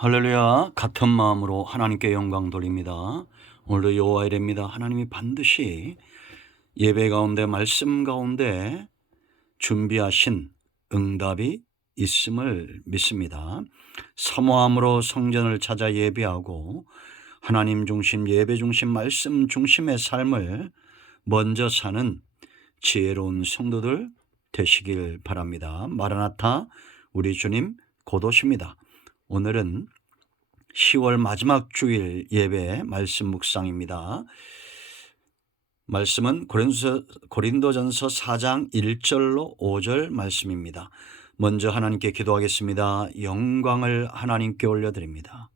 할렐루야. 같은 마음으로 하나님께 영광 돌립니다. 오늘도 여호와의 일입니다. 하나님이 반드시 예배 가운데 말씀 가운데 준비하신 응답이 있음을 믿습니다. 사모함으로 성전을 찾아 예배하고 하나님 중심, 예배 중심, 말씀 중심의 삶을 먼저 사는 지혜로운 성도들 되시길 바랍니다. 마라나타, 우리 주님 곧 오십니다. 오늘은 10월 마지막 주일 예배 말씀 묵상입니다. 말씀은 고린도전서 4장 1절로 5절 말씀입니다. 먼저 하나님께 기도하겠습니다. 영광을 하나님께 올려드립니다.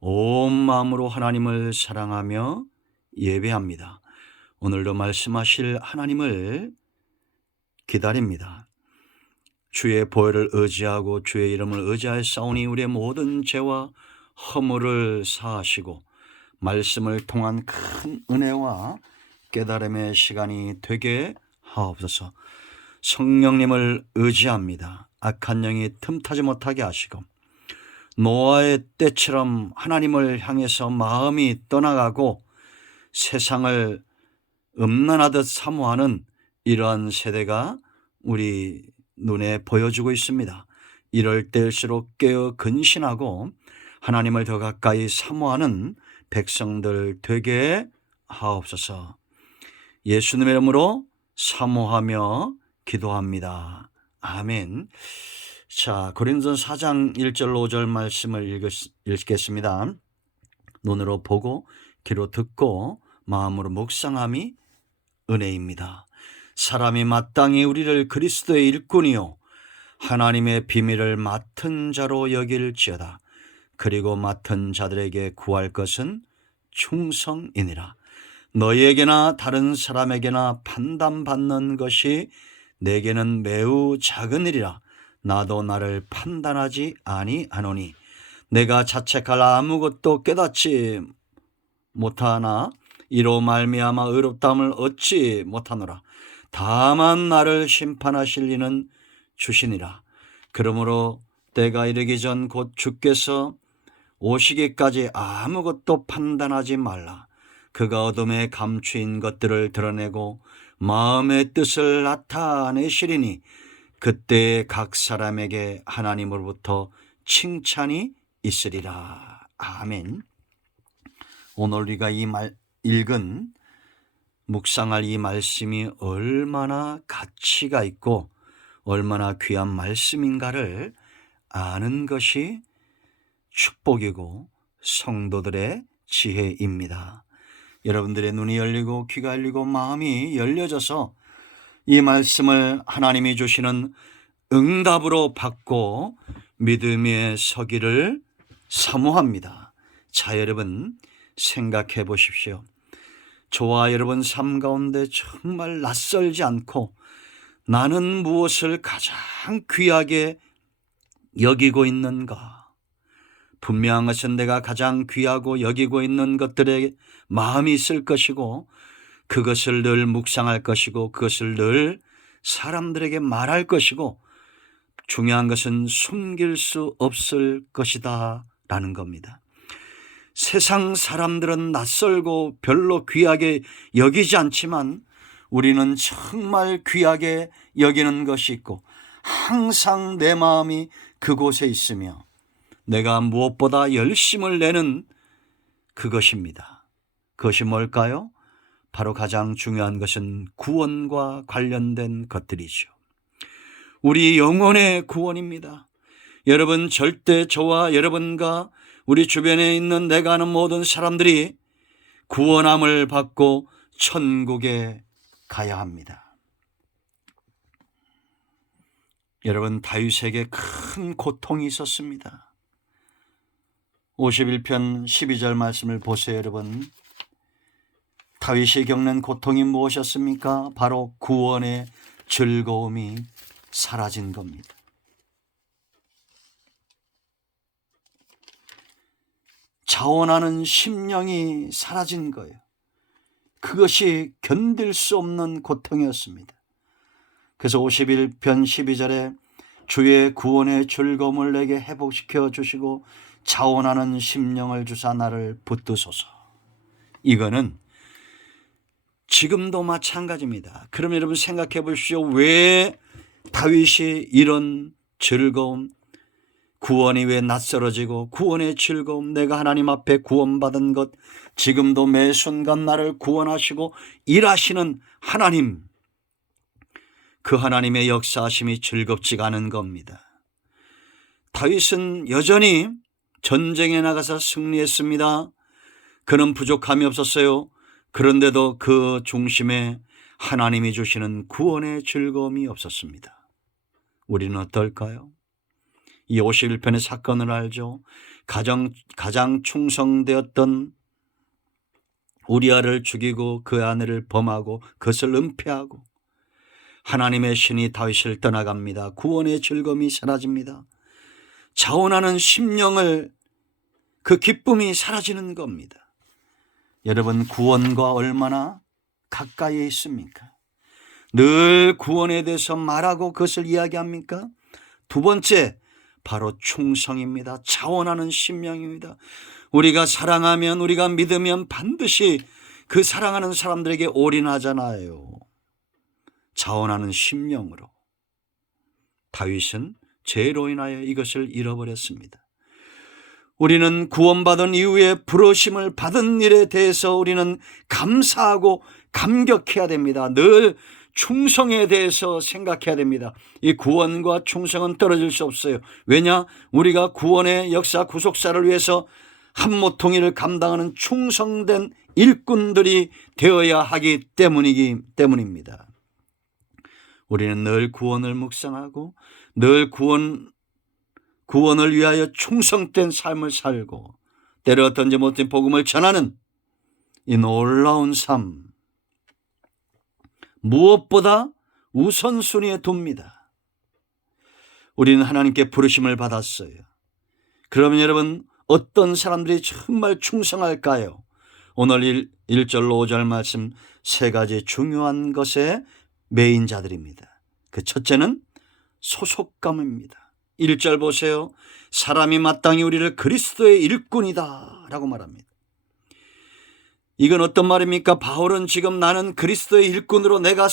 온 마음으로 하나님을 사랑하며 예배합니다. 오늘도 말씀하실 하나님을 기다립니다. 주의 보혈을 의지하고 주의 이름을 의지하였사오니 우리의 모든 죄와 허물을 사하시고 말씀을 통한 큰 은혜와 깨달음의 시간이 되게 하옵소서. 성령님을 의지합니다. 악한 영이 틈타지 못하게 하시고 노아의 때처럼 하나님을 향해서 마음이 떠나가고 세상을 음란하듯 사모하는 이러한 세대가 우리 눈에 보여주고 있습니다. 이럴 때일수록 깨어 근신하고 하나님을 더 가까이 사모하는 백성들 되게 하옵소서. 예수님의 이름으로 사모하며 기도합니다. 아멘. 자, 고린도전서 4장 1절 5절 말씀을 읽겠습니다. 눈으로 보고 귀로 듣고 마음으로 묵상함이 은혜입니다. 사람이 마땅히 우리를 그리스도의 일꾼이요 하나님의 비밀을 맡은 자로 여길지어다. 그리고 맡은 자들에게 구할 것은 충성이니라. 너희에게나 다른 사람에게나 판단받는 것이 내게는 매우 작은 일이라. 나도 나를 판단하지 아니하노니 내가 자책할 아무것도 깨닫지 못하나 이로 말미암아 의롭다함을 얻지 못하노라. 다만 나를 심판하실 이는 주시니라. 그러므로 때가 이르기 전 곧 주께서 오시기까지 아무것도 판단하지 말라. 그가 어둠에 감추인 것들을 드러내고 마음의 뜻을 나타내시리니 그때 각 사람에게 하나님으로부터 칭찬이 있으리라. 아멘. 오늘 우리가 읽은 묵상할 이 말씀이 얼마나 가치가 있고 얼마나 귀한 말씀인가를 아는 것이 축복이고 성도들의 지혜입니다. 여러분들의 눈이 열리고 귀가 열리고 마음이 열려져서 이 말씀을 하나님이 주시는 응답으로 받고 믿음의 서기를 사모합니다. 자, 여러분 생각해 보십시오. 저와 여러분 삶 가운데 정말 낯설지 않고 나는 무엇을 가장 귀하게 여기고 있는가? 분명한 것은 내가 가장 귀하고 여기고 있는 것들에 마음이 있을 것이고 그것을 늘 묵상할 것이고 그것을 늘 사람들에게 말할 것이고 중요한 것은 숨길 수 없을 것이다 라는 겁니다. 세상 사람들은 낯설고 별로 귀하게 여기지 않지만 우리는 정말 귀하게 여기는 것이 있고 항상 내 마음이 그곳에 있으며 내가 무엇보다 열심을 내는 그것입니다. 그것이 뭘까요? 바로 가장 중요한 것은 구원과 관련된 것들이죠. 우리 영혼의 구원입니다. 여러분, 절대 저와 여러분과 우리 주변에 있는 내가 아는 모든 사람들이 구원함을 받고 천국에 가야 합니다. 여러분, 다윗에게 큰 고통이 있었습니다. 51편 12절 말씀을 보세요. 여러분, 다윗이 겪는 고통이 무엇이었습니까? 바로 구원의 즐거움이 사라진 겁니다. 자원하는 심령이 사라진 거예요. 그것이 견딜 수 없는 고통이었습니다. 그래서 51편 12절에 주의 구원의 즐거움을 내게 회복시켜 주시고 자원하는 심령을 주사 나를 붙드소서. 이거는 지금도 마찬가지입니다. 그럼 여러분 생각해 보십시오. 왜 다윗이 이런 즐거움, 구원이 왜 낯설어지고 구원의 즐거움, 내가 하나님 앞에 구원받은 것, 지금도 매 순간 나를 구원하시고 일하시는 하나님, 그 하나님의 역사하심이 즐겁지가 않은 겁니다. 다윗은 여전히 전쟁에 나가서 승리했습니다. 그는 부족함이 없었어요. 그런데도 그 중심에 하나님이 주시는 구원의 즐거움이 없었습니다. 우리는 어떨까요? 이 51편의 사건을 알죠. 가장 충성되었던 우리아를 죽이고 그 아내를 범하고 그것을 은폐하고 하나님의 신이 다윗을 떠나갑니다. 구원의 즐거움이 사라집니다. 자원하는 심령을, 그 기쁨이 사라지는 겁니다. 여러분, 구원과 얼마나 가까이에 있습니까? 늘 구원에 대해서 말하고 그것을 이야기합니까? 두 번째, 바로 충성입니다. 자원하는 심령입니다. 우리가 사랑하면, 우리가 믿으면 반드시 그 사랑하는 사람들에게 올인하잖아요. 자원하는 심령으로. 다윗은 죄로 인하여 이것을 잃어버렸습니다. 우리는 구원받은 이후에 부르심을 받은 일에 대해서 우리는 감사하고 감격해야 됩니다. 늘 충성에 대해서 생각해야 됩니다. 이 구원과 충성은 떨어질 수 없어요. 왜냐? 우리가 구원의 역사, 구속사를 위해서 한모통일을 감당하는 충성된 일꾼들이 되어야 하기 때문입니다. 우리는 늘 구원을 묵상하고 늘 구원을 위하여 충성된 삶을 살고 때려 던지 못한 복음을 전하는 이 놀라운 삶, 무엇보다 우선순위에 둡니다. 우리는 하나님께 부르심을 받았어요. 그러면 여러분, 어떤 사람들이 정말 충성할까요? 오늘 1절로 5절 말씀 세 가지 중요한 것의 메인자들입니다. 그 첫째는 소속감입니다. 1절 보세요. 사람이 마땅히 우리를 그리스도의 일꾼이다 라고 말합니다. 이건 어떤 말입니까? 바울은 지금 나는 그리스도의 일꾼으로 내가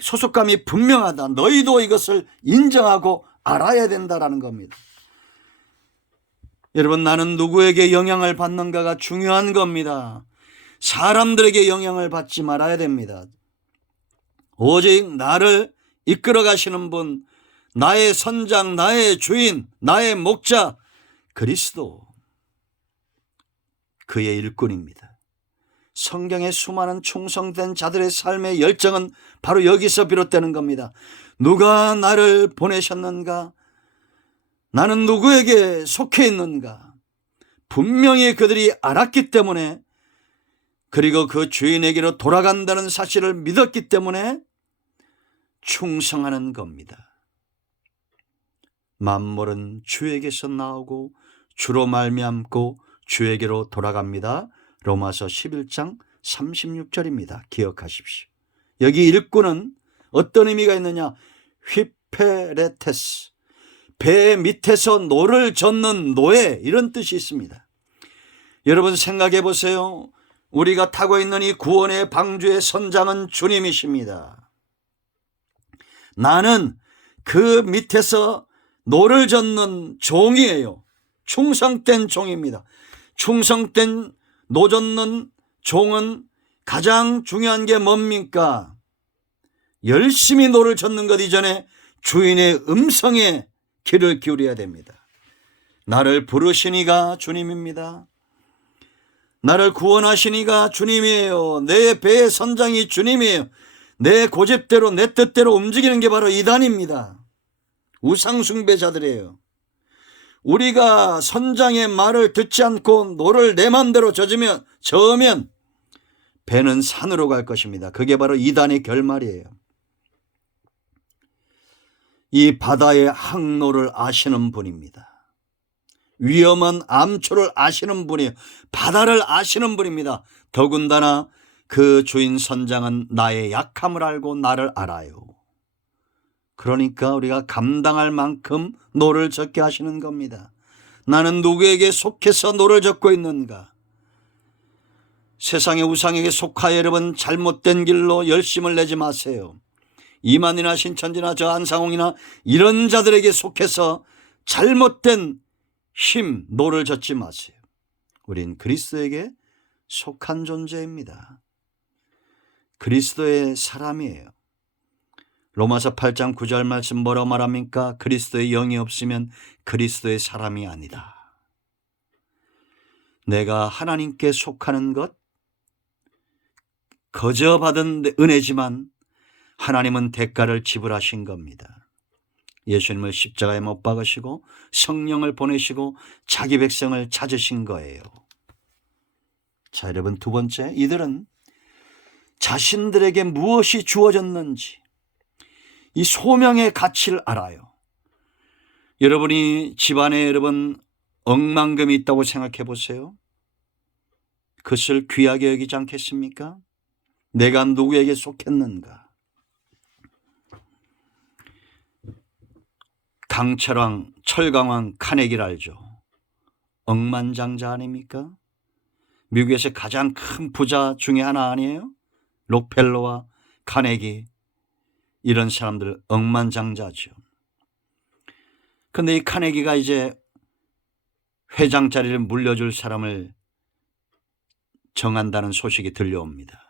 소속감이 분명하다. 너희도 이것을 인정하고 알아야 된다라는 겁니다. 여러분, 나는 누구에게 영향을 받는가가 중요한 겁니다. 사람들에게 영향을 받지 말아야 됩니다. 오직 나를 이끌어 가시는 분, 나의 선장, 나의 주인, 나의 목자 그리스도, 그의 일꾼입니다. 성경의 수많은 충성된 자들의 삶의 열정은 바로 여기서 비롯되는 겁니다. 누가 나를 보내셨는가? 나는 누구에게 속해 있는가? 분명히 그들이 알았기 때문에, 그리고 그 주인에게로 돌아간다는 사실을 믿었기 때문에 충성하는 겁니다. 만물은 주에게서 나오고 주로 말미암고 주에게로 돌아갑니다. 로마서 11장 36절입니다. 기억하십시오. 여기 일꾼은 어떤 의미가 있느냐? 휘페레테스, 배 밑에서 노를 젓는 노예, 이런 뜻이 있습니다. 여러분 생각해 보세요. 우리가 타고 있는 이 구원의 방주의 선장은 주님이십니다. 나는 그 밑에서 노를 젓는 종이에요. 충성된 종입니다. 충성된 노 젓는 종은 가장 중요한 게 뭡니까? 열심히 노를 젓는 것 이전에 주인의 음성에 귀를 기울여야 됩니다. 나를 부르시니가 주님입니다. 나를 구원하시니가 주님이에요. 내 배의 선장이 주님이에요. 내 고집대로 내 뜻대로 움직이는 게 바로 이단입니다. 우상숭배자들이에요. 우리가 선장의 말을 듣지 않고 노를 내 맘대로 저으면 배는 산으로 갈 것입니다. 그게 바로 이단의 결말이에요. 이 바다의 항로를 아시는 분입니다. 위험한 암초를 아시는 분이에요. 바다를 아시는 분입니다. 더군다나 그 주인 선장은 나의 약함을 알고 나를 알아요. 그러니까 우리가 감당할 만큼 노를 젓게 하시는 겁니다. 나는 누구에게 속해서 노를 젓고 있는가? 세상의 우상에게 속하여 여러분 잘못된 길로 열심을 내지 마세요. 이만희나 신천지나 저 안상홍이나 이런 자들에게 속해서 잘못된 힘, 노를 젓지 마세요. 우린 그리스도에게 속한 존재입니다. 그리스도의 사람이에요. 로마서 8장 9절 말씀 뭐라고 말합니까? 그리스도의 영이 없으면 그리스도의 사람이 아니다. 내가 하나님께 속하는 것, 거저 받은 은혜지만 하나님은 대가를 지불하신 겁니다. 예수님을 십자가에 못 박으시고 성령을 보내시고 자기 백성을 찾으신 거예요. 자, 여러분, 두 번째, 이들은 자신들에게 무엇이 주어졌는지 이 소명의 가치를 알아요. 여러분이 집안에 여러분 억만금이 있다고 생각해 보세요. 그것을 귀하게 여기지 않겠습니까? 내가 누구에게 속했는가? 강철왕, 철강왕 카네기를 알죠? 억만장자 아닙니까? 미국에서 가장 큰 부자 중에 하나 아니에요? 록펠러와 카네기, 이런 사람들 억만장자죠. 그런데 이 카네기가 이제 회장 자리를 물려줄 사람을 정한다는 소식이 들려옵니다.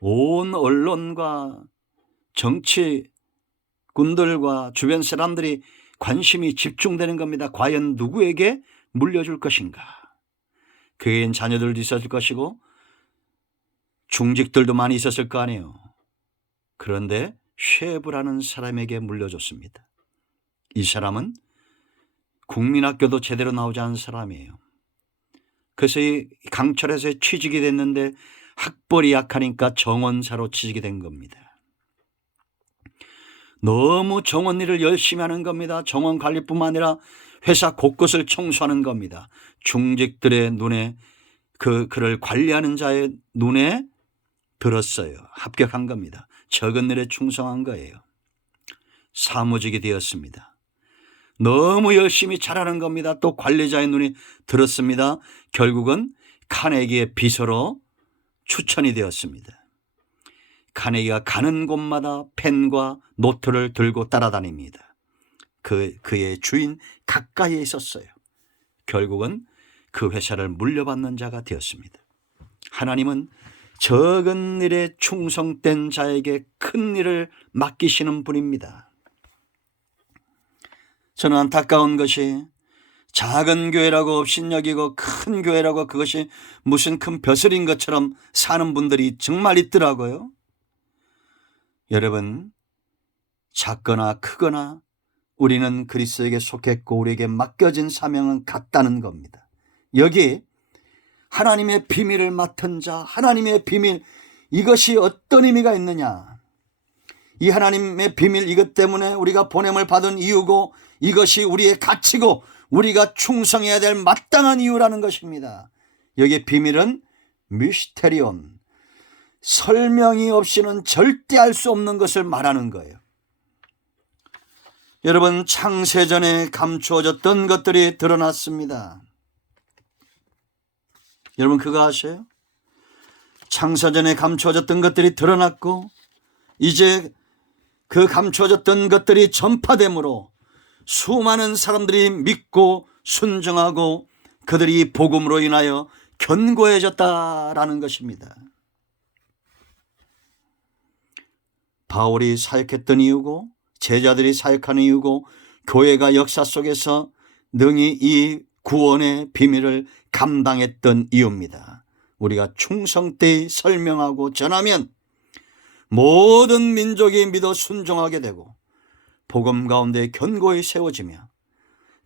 온 언론과 정치군들과 주변 사람들이 관심이 집중되는 겁니다. 과연 누구에게 물려줄 것인가? 그에겐 자녀들도 있었을 것이고 중직들도 많이 있었을 거 아니에요. 그런데 쉐브라는 사람에게 물려줬습니다. 이 사람은 국민학교도 제대로 나오지 않은 사람이에요. 그래서 이 강철에서 취직이 됐는데 학벌이 약하니까 정원사로 취직이 된 겁니다. 너무 정원 일을 열심히 하는 겁니다. 정원 관리뿐만 아니라 회사 곳곳을 청소하는 겁니다. 중직들의 눈에 그를 관리하는 자의 눈에 들었어요. 합격한 겁니다. 적은 일에 충성한 거예요. 사무직이 되었습니다. 너무 열심히 잘하는 겁니다. 또 관리자의 눈이 들었습니다. 결국은 카네기의 비서로 추천이 되었습니다. 카네기가 가는 곳마다 펜과 노트를 들고 따라다닙니다. 그의 주인 가까이에 있었어요. 결국은 그 회사를 물려받는 자가 되었습니다. 하나님은 적은 일에 충성된 자에게 큰 일을 맡기시는 분입니다. 저는 안타까운 것이 작은 교회라고 업신여기고 큰 교회라고 그것이 무슨 큰 벼슬인 것처럼 사는 분들이 정말 있더라고요. 여러분, 작거나 크거나 우리는 그리스도에게 속했고 우리에게 맡겨진 사명은 같다는 겁니다. 여기 하나님의 비밀을 맡은 자, 하나님의 비밀, 이것이 어떤 의미가 있느냐? 이 하나님의 비밀, 이것 때문에 우리가 보냄을 받은 이유고 이것이 우리의 가치고 우리가 충성해야 될 마땅한 이유라는 것입니다. 여기에 비밀은 미스테리온, 설명이 없이는 절대 알 수 없는 것을 말하는 거예요. 여러분, 창세전에 감추어졌던 것들이 드러났습니다. 여러분 그거 아세요? 창세전에 감추어졌던 것들이 드러났고 이제 그 감추어졌던 것들이 전파됨으로 수많은 사람들이 믿고 순종하고 그들이 복음으로 인하여 견고해졌다라는 것입니다. 바울이 사역했던 이유고 제자들이 사역하는 이유고 교회가 역사 속에서 능히 이 구원의 비밀을 감당했던 이유입니다. 우리가 충성되이 설명하고 전하면 모든 민족이 믿어 순종하게 되고 복음 가운데 견고히 세워지며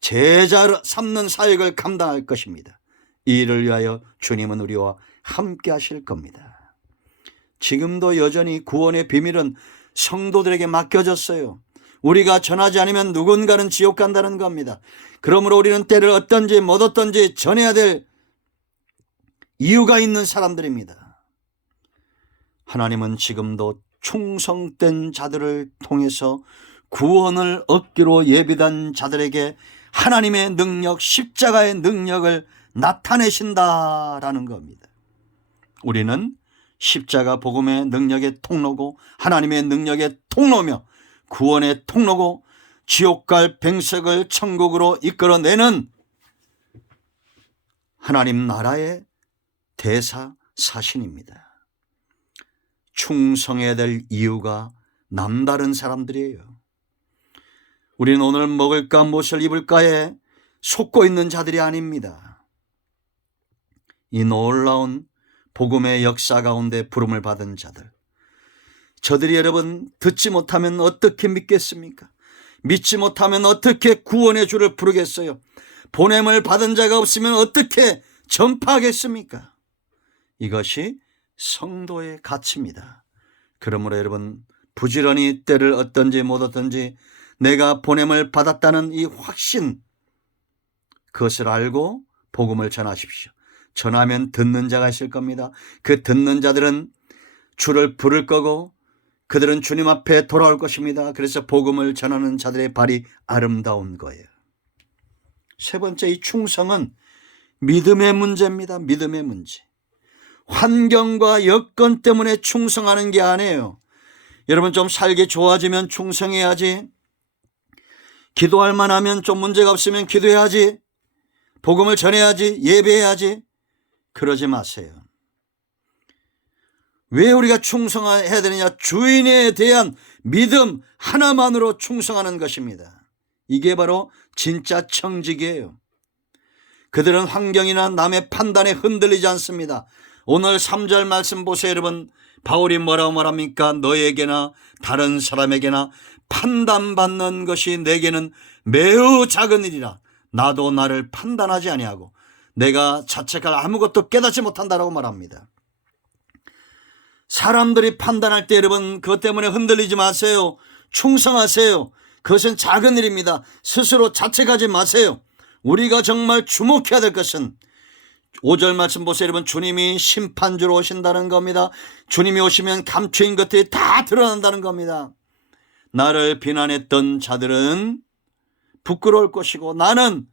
제자 삼는 사역을 감당할 것입니다. 이 일을 위하여 주님은 우리와 함께 하실 겁니다. 지금도 여전히 구원의 비밀은 성도들에게 맡겨졌어요. 우리가 전하지 않으면 누군가는 지옥 간다는 겁니다. 그러므로 우리는 때를 어떤지 못 어떤지 전해야 될 이유가 있는 사람들입니다. 하나님은 지금도 충성된 자들을 통해서 구원을 얻기로 예비된 자들에게 하나님의 능력, 십자가의 능력을 나타내신다라는 겁니다. 우리는 십자가 복음의 능력의 통로고 하나님의 능력의 통로며 구원의 통로고 지옥 갈 백성을 천국으로 이끌어내는 하나님 나라의 대사사신입니다. 충성해야 될 이유가 남다른 사람들이에요. 우리는 오늘 먹을까 무엇을 입을까에 속고 있는 자들이 아닙니다. 이 놀라운 복음의 역사 가운데 부름을 받은 자들, 저들이 여러분 듣지 못하면 어떻게 믿겠습니까? 믿지 못하면 어떻게 구원의 주를 부르겠어요? 보냄을 받은 자가 없으면 어떻게 전파하겠습니까? 이것이 성도의 가치입니다. 그러므로 여러분 부지런히 때를 얻든지 못 얻든지 내가 보냄을 받았다는 이 확신, 그것을 알고 복음을 전하십시오. 전하면 듣는 자가 있을 겁니다. 그 듣는 자들은 주를 부를 거고 그들은 주님 앞에 돌아올 것입니다. 그래서 복음을 전하는 자들의 발이 아름다운 거예요. 세 번째, 이 충성은 믿음의 문제입니다. 믿음의 문제. 환경과 여건 때문에 충성하는 게 아니에요. 여러분 좀 살기 좋아지면 충성해야지. 기도할 만하면 좀 문제가 없으면 기도해야지. 복음을 전해야지. 예배해야지. 그러지 마세요. 왜 우리가 충성해야 되느냐? 주인에 대한 믿음 하나만으로 충성하는 것입니다. 이게 바로 진짜 청직이에요. 그들은 환경이나 남의 판단에 흔들리지 않습니다. 오늘 3절 말씀 보세요. 여러분 바울이 뭐라고 말합니까? 너에게나 다른 사람에게나 판단받는 것이 내게는 매우 작은 일이라. 나도 나를 판단하지 아니하고 내가 자책할 아무것도 깨닫지 못한다라고 말합니다. 사람들이 판단할 때 여러분 그것 때문에 흔들리지 마세요. 충성하세요. 그것은 작은 일입니다. 스스로 자책하지 마세요. 우리가 정말 주목해야 될 것은 5절 말씀 보세요. 여러분 주님이 심판주로 오신다는 겁니다. 주님이 오시면 감추인 것들이 다 드러난다는 겁니다. 나를 비난했던 자들은 부끄러울 것이고 나는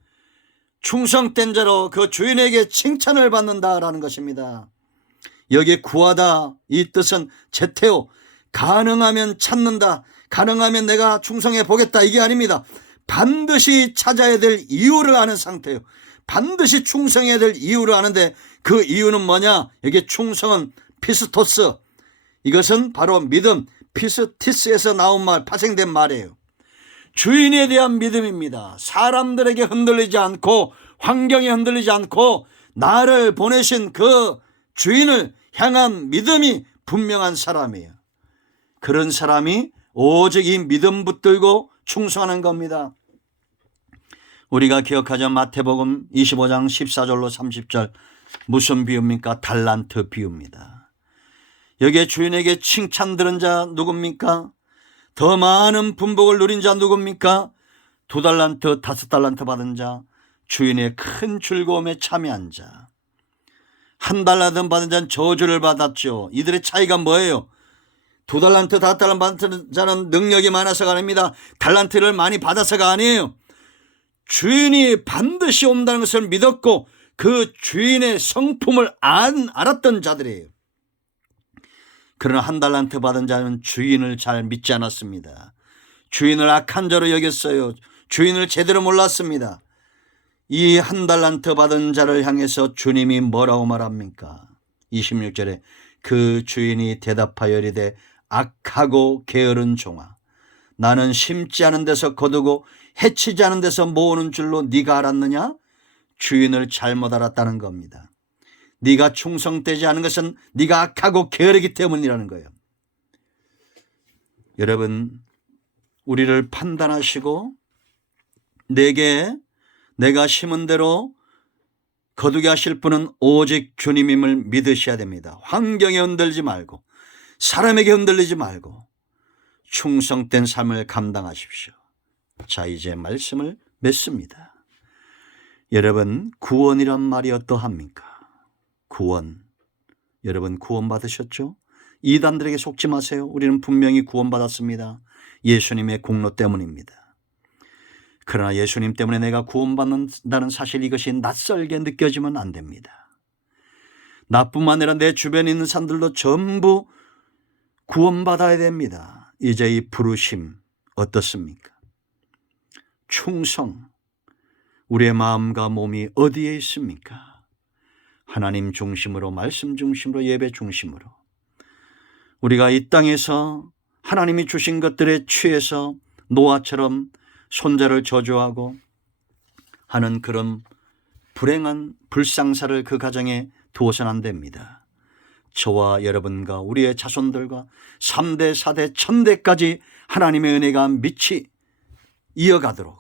충성된 자로 그 주인에게 칭찬을 받는다라는 것입니다. 여기에 구하다 이 뜻은 제테오, 가능하면 찾는다, 가능하면 내가 충성해 보겠다, 이게 아닙니다. 반드시 찾아야 될 이유를 아는 상태예요. 반드시 충성해야 될 이유를 아는데 그 이유는 뭐냐? 여기 충성은 피스토스, 이것은 바로 믿음, 피스티스에서 나온 말, 파생된 말이에요. 주인에 대한 믿음입니다. 사람들에게 흔들리지 않고 환경에 흔들리지 않고 나를 보내신 그 주인을 향한 믿음이 분명한 사람이에요. 그런 사람이 오직 이 믿음 붙들고 충성하는 겁니다. 우리가 기억하자 마태복음 25장 14절로 30절 무슨 비유입니까? 달란트 비유입니다. 여기에 주인에게 칭찬 들은 자 누굽니까? 더 많은 분복을 누린 자 누굽니까? 2달란트, 5달란트 받은 자, 주인의 큰 즐거움에 참여한 자. 1달란트 받은 자는 저주를 받았죠. 이들의 차이가 뭐예요? 2달란트, 5달란트 받은 자는 능력이 많아서가 아닙니다. 달란트를 많이 받아서가 아니에요. 주인이 반드시 온다는 것을 믿었고 그 주인의 성품을 알았던 자들이에요. 그러나 1달란트 받은 자는 주인을 잘 믿지 않았습니다. 주인을 악한 자로 여겼어요. 주인을 제대로 몰랐습니다. 이 1달란트 받은 자를 향해서 주님이 뭐라고 말합니까? 26절에 그 주인이 대답하여 이르되 악하고 게으른 종아, 나는 심지 않은 데서 거두고 해치지 않은 데서 모으는 줄로 네가 알았느냐? 주인을 잘못 알았다는 겁니다. 네가 충성되지 않은 것은 네가 악하고 게으르기 때문이라는 거예요. 여러분, 우리를 판단하시고 내가 심은 대로 거두게 하실 분은 오직 주님임을 믿으셔야 됩니다. 환경에 흔들리지 말고 사람에게 흔들리지 말고 충성된 삶을 감당하십시오. 자, 이제 말씀을 맺습니다. 여러분, 구원이란 말이 어떠합니까? 구원. 여러분 구원 받으셨죠? 이단들에게 속지 마세요. 우리는 분명히 구원받았습니다. 예수님의 공로 때문입니다. 그러나 예수님 때문에 내가 구원받는다는 사실, 이것이 낯설게 느껴지면 안 됩니다. 나뿐만 아니라 내 주변에 있는 사람들도 전부 구원받아야 됩니다. 이제 이 부르심 어떻습니까? 충성, 우리의 마음과 몸이 어디에 있습니까? 하나님 중심으로, 말씀 중심으로, 예배 중심으로 우리가 이 땅에서 하나님이 주신 것들에 취해서 노아처럼 손자를 저주하고 하는 그런 불행한 불상사를 그 가정에 두어서는 안 됩니다. 저와 여러분과 우리의 자손들과 3대, 4대, 1000대까지 하나님의 은혜가 미치 이어가도록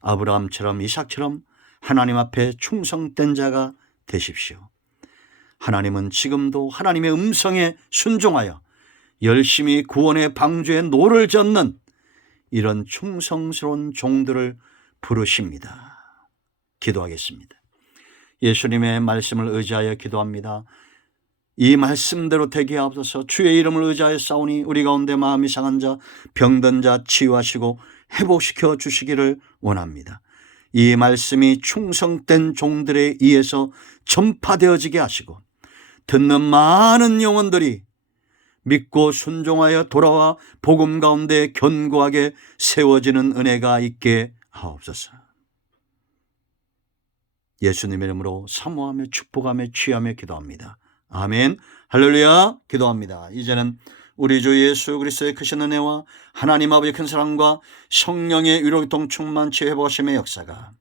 아브라함처럼, 이삭처럼 하나님 앞에 충성된 자가 되십시오. 하나님은 지금도 하나님의 음성에 순종하여 열심히 구원의 방주에 노를 젓는 이런 충성스러운 종들을 부르십니다. 기도하겠습니다. 예수님의 말씀을 의지하여 기도합니다. 이 말씀대로 되게 하옵소서. 주의 이름을 의지하여 싸우니 우리 가운데 마음이 상한 자, 병든 자 치유하시고 회복시켜 주시기를 원합니다. 이 말씀이 충성된 종들에 의해서 전파되어지게 하시고 듣는 많은 영혼들이 믿고 순종하여 돌아와 복음 가운데 견고하게 세워지는 은혜가 있게 하옵소서. 예수님의 이름으로 사모하며 축복하며 취하며 기도합니다. 아멘. 할렐루야. 기도합니다. 이제는 우리 주 예수 그리스도의 크신 은혜와 하나님 아버지의 큰 사랑과 성령의 위로통 충만치 회복하심의 역사가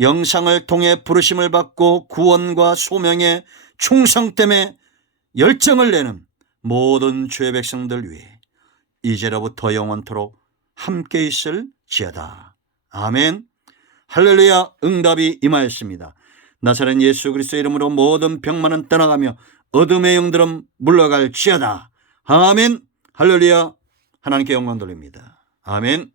영상을 통해 부르심을 받고 구원과 소명의 충성됨에 열정을 내는 모든 주의 백성들 위해 이제로부터 영원토록 함께 있을지어다. 아멘. 할렐루야. 응답이 임하였습니다. 나사렛 예수 그리스도의 이름으로 모든 병만은 떠나가며 어둠의 영들은 물러갈지어다. 아멘. 할렐루야. 하나님께 영광 돌립니다. 아멘.